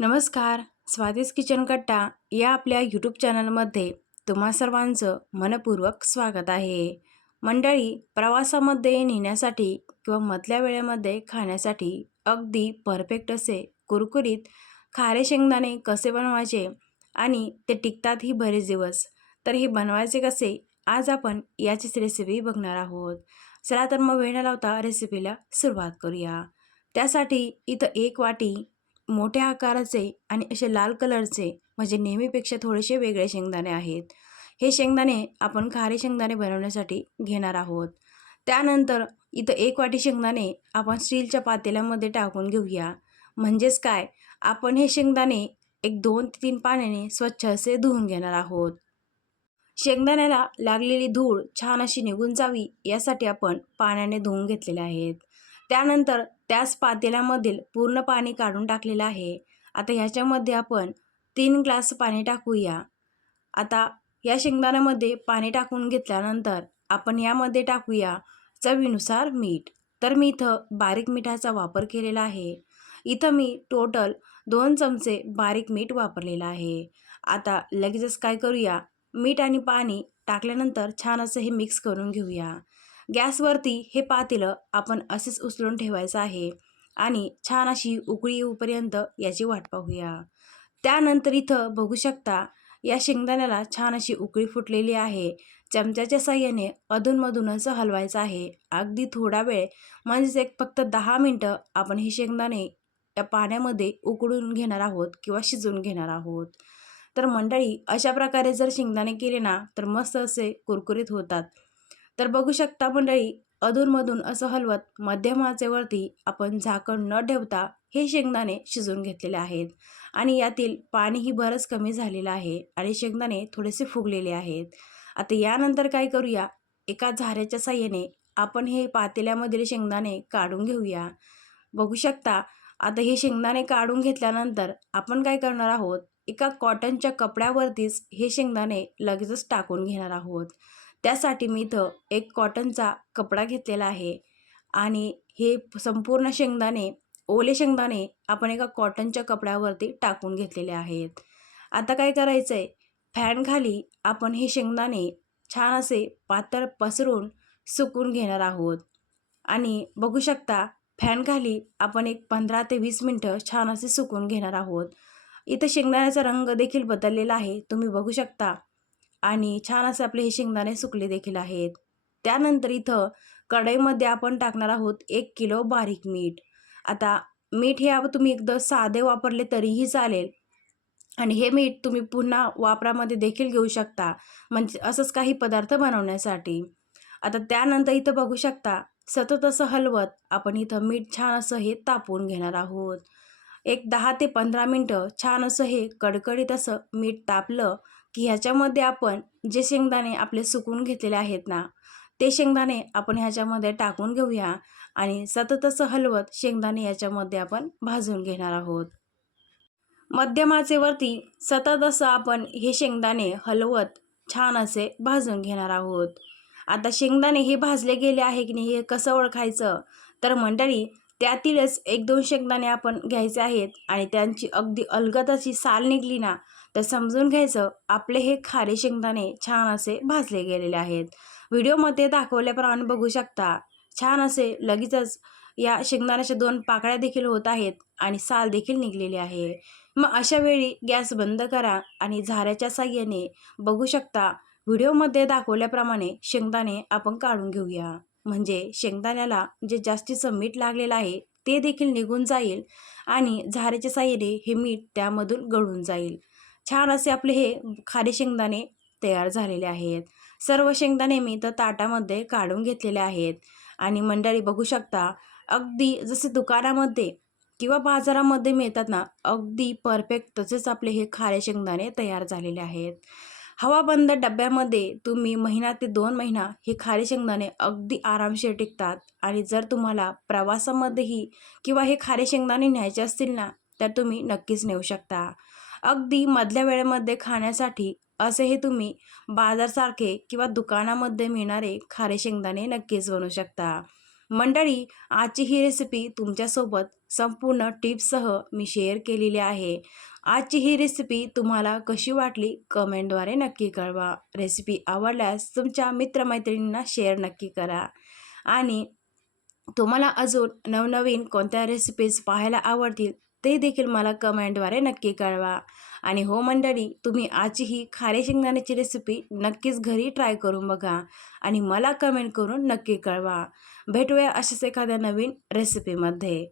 नमस्कार स्वादिष्ट किचन कट्टा या आपल्या यूट्यूब चॅनलमध्ये तुम्हा सर्वांचं मनपूर्वक स्वागत आहे. मंडळी प्रवासामध्ये नेण्यासाठी किंवा मधल्या वेळेमध्ये खाण्यासाठी अगदी परफेक्ट असे कुरकुरीत खारे शेंगदाणे कसे बनवायचे आणि ते टिकतातही बरेच दिवस तर हे बनवायचे कसे आज आपण याचीच रेसिपी बघणार आहोत. चला तर मग वेळ न लावता रेसिपीला सुरुवात करूया. त्यासाठी इथं एक वाटी मोठ्या आकाराचे आणि असे लाल कलरचे म्हणजे नेहमीपेक्षा थोडेसे वेगळे शेंगदाणे आहेत. हे शेंगदाणे आपण खारे शेंगदाणे बनवण्यासाठी घेणार आहोत. त्यानंतर इथं एक वाटी शेंगदाणे आपण स्टीलच्या पातेल्यामध्ये टाकून घेऊया. म्हणजेच काय? आपण हे शेंगदाणे एक दोन ते तीन पाण्याने स्वच्छ असे धुवून घेणार आहोत. शेंगदाण्याला लागलेली धूळ छान अशी निघून जावी यासाठी आपण पाण्याने धुवून घेतलेले आहेत. त्यानंतर त्याच पातेल्यामधील पूर्ण पाणी काढून टाकलेलं आहे. आता ह्याच्यामध्ये आपण तीन ग्लास पाणी टाकूया. आता या शेंगदाण्यामध्ये पाणी टाकून घेतल्यानंतर आपण यामध्ये टाकूया चवीनुसार मीठ. तर मी इथं बारीक मिठाचा वापर केलेला आहे. इथं मी टोटल दोन चमचे बारीक मीठ वापरलेलं आहे. आता लगेचच काय करूया? मीठ आणि पाणी टाकल्यानंतर छान असं हे मिक्स करून घेऊया. गॅसवरती हे पातेलं आपण असेच उचलून ठेवायचं आहे आणि छान अशी उकळी येऊपर्यंत याची वाट पाहूया. त्यानंतर इथं बघू शकता या शेंगदाण्याला छान अशी उकळी फुटलेली आहे. चमच्याच्या साह्याने अधूनमधून असं हलवायचं आहे. अगदी थोडा वेळ म्हणजेच एक फक्त दहा मिनटं आपण हे शेंगदाणे या पाण्यामध्ये उकळून घेणार आहोत किंवा शिजवून घेणार आहोत. तर मंडळी अशा प्रकारे जर शेंगदाणे केले ना तर मस्त असे कुरकुरीत होतात. तर बघू शकता मंडळी अधूनमधून असं हलवत मध्यम आचेवरती आपण झाकण न ठेवता हे शेंगदाणे शिजवून घेतलेले आहेत. आणि यातील पाणीही बरंच कमी झालेलं आहे आणि शेंगदाणे थोडेसे फुगलेले आहेत. आता यानंतर काय करूया? एका झाऱ्याच्या साह्याने आपण हे पातेल्यामधील शेंगदाणे काढून घेऊया. बघू शकता आता हे शेंगदाणे काढून घेतल्यानंतर आपण काय करणार आहोत? एका कॉटनच्या कपड्यावरतीच हे शेंगदाणे लगेचच टाकून घेणार आहोत. त्यासाठी मी इथं एक कॉटनचा कपडा घेतलेला आहे. आणि हे संपूर्ण शेंगदाणे ओले शेंगदाणे आपण एका कॉटनच्या कपड्यावरती टाकून घेतलेले आहेत. आता काय करायचं आहे फॅनखाली आपण हे शेंगदाणे छान असे पातळ पसरून सुकून घेणार आहोत. आणि बघू शकता फॅनखाली आपण एक पंधरा ते वीस मिनटं छान असे सुकून घेणार आहोत. इथं शेंगदाण्याचा रंग देखील बदललेला आहे. तुम्ही बघू शकता आणि छान असे आपले हे शेंगदाणे सुकले देखील आहेत. त्यानंतर इथं कढईमध्ये आपण टाकणार आहोत एक किलो बारीक मीठ. आता मीठ हे तुम्ही एकदम साधे वापरले तरीही चालेल. आणि हे मीठ तुम्ही पुन्हा वापरामध्ये देखील घेऊ शकता. म्हणजे असंच काही पदार्थ बनवण्यासाठी. आता त्यानंतर इथं बघू शकता सतत असं हलवत आपण इथं मीठ छान असं हे तापवून घेणार आहोत. एक दहा ते पंधरा मिनटं छान असं हे कडकडीत असं मीठ तापलं की ह्याच्यामध्ये आपण जे शेंगदाणे आपले सुकून घेतलेले आहेत ना ते शेंगदाणे आपण ह्याच्यामध्ये टाकून घेऊया आणि सतत असं हलवत शेंगदाणे याच्यामध्ये आपण भाजून घेणार आहोत. मध्यमाचेवरती सतत असं आपण हे शेंगदाणे हलवत छान असे भाजून घेणार आहोत. आता शेंगदाणे हे भाजले गेले आहे की नाही हे कसं ओळखायचं? तर मंडळी त्यातीलच एक दोन शेंगदाणे आपण घ्यायचे आहेत आणि त्यांची अगदी अलगद अशी साल निघली ना तर समजून घ्यायचं आपले हे खारे शेंगदाणे छान असे भाजले गेलेले आहेत. व्हिडिओमध्ये दाखवल्याप्रमाणे बघू शकता छान असे लगेचच या शेंगदाण्याच्या दोन पाकळ्या देखील होत आहेत आणि साल देखील निघलेली आहे. मग अशा वेळी गॅस बंद करा आणि झाऱ्याच्या साह्याने बघू शकता व्हिडिओमध्ये दाखवल्याप्रमाणे शेंगदाणे आपण काढून घेऊया. म्हणजे शेंगदाण्याला जे जास्तीचं मीठ लागलेलं आहे ते देखील निघून जाईल आणि झाऱ्याच्या साह्याने हे मीठ त्यामधून गळून जाईल. छान असे आपले हे खारे शेंगदाणे तयार झालेले आहेत. सर्व शेंगदाणे मी तर ताटामध्ये काढून घेतलेले आहेत. आणि मंडळी बघू शकता अगदी जसे दुकानामध्ये किंवा बाजारामध्ये मिळतात ना अगदी परफेक्ट तसेच आपले हे खारे शेंगदाणे तयार झालेले आहेत. हवाबंद डब्यामध्ये तुम्ही महिना ते दोन महिना हे खारे शेंगदाणे अगदी आरामशीर टिकतात. आणि जर तुम्हाला प्रवासामध्येही किंवा हे खारे शेंगदाणे न्यायचे असतील ना तर तुम्ही नक्कीच नेऊ शकता. अगदी मधल्या वेळेमध्ये खाण्यासाठी असे हे तुम्ही बाजारसारखे किंवा दुकानामध्ये मिळणारे खारे शेंगदाणे नक्कीच बनवू शकता. मंडळी आजची ही रेसिपी तुमच्यासोबत संपूर्ण टिप्ससह मी शेअर केलेली आहे. आजची ही रेसिपी तुम्हाला कशी वाटली? कमेंटद्वारे नक्की कळवा. रेसिपी आवडल्यास तुमच्या मित्रमैत्रिणींना शेअर नक्की करा. आणि तुम्हाला अजून नवनवीन कोणत्या रेसिपीज पाहायला आवडतील ते देखील मला कमेंटद्वारे नक्की कळवा. आणि हो मंडळी तुम्ही आजची ही खारे शेंगदाण्याची रेसिपी नक्कीच घरी ट्राय करून बघा आणि मला कमेंट करून नक्की कळवा. भेटूया अशाच एखाद्या नवीन रेसिपीमध्ये